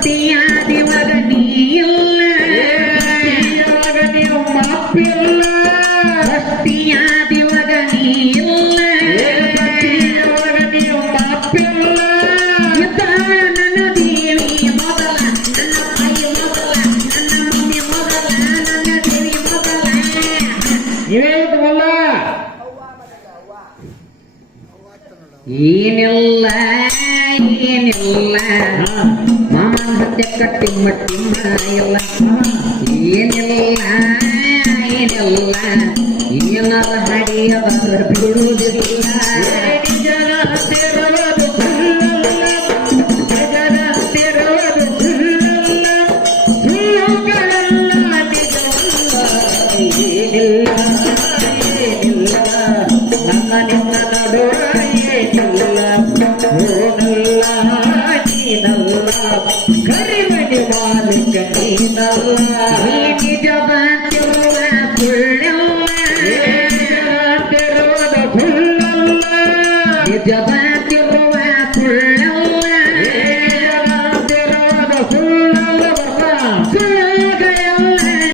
ಭಕ್ತಿಯಾದಿವಾಗ ನೀಲ್ಲ ನೀವು ಮಾಪಿಲ್ಲ ಭಕ್ತಿಯಾದಿವಾಗ ನೀಲ್ಲ ನೀವು ಮಾಪಿಲ್ಲ ನನ್ನ ದೇವಿ ಮೊದಲ ನನ್ನ ತಾಯಿ ಮೊದಲ ನನ್ನ ಮಮ್ಮಿ ಮೊದಲ ನನ್ನ ದೇವಿ ಮೊದಲ ಇವೇದವಲ್ಲ ಏನಿಲ್ಲ ಏನಿಲ್ಲ ಮಾಮನ ಹತ್ತೆ ಕಟ್ಟಿ ಮಟ್ಟಿ ಇಲ್ಲ ಏನಿಲ್ಲ ಏನಿಲ್ಲ ಏನಾರ ಹಡಿಯಬಾರ ಬಿಡುವುದಿಲ್ಲ ಜನ ಸೇರೋದು ಜನ ಸೇರೋದು ಸುಳ್ಳುಗಳೆಲ್ಲ ನಿಜವಲ್ಲ ಏನಿಲ್ಲ ಏನಿಲ್ಲ ನನ್ನ ನಿನ್ನ ನಡುವ ಏನಿಲ್ಲ ಹೋನಲ್ಲ ನೀನಲ್ಲ ಕರಿಮಣಿ ಮಾಲಿಕ ನೀನಲ್ಲ ನಿಜವ ತಿರುವ ಸುಳ್ಳಲ್ಲ ನಿಜವ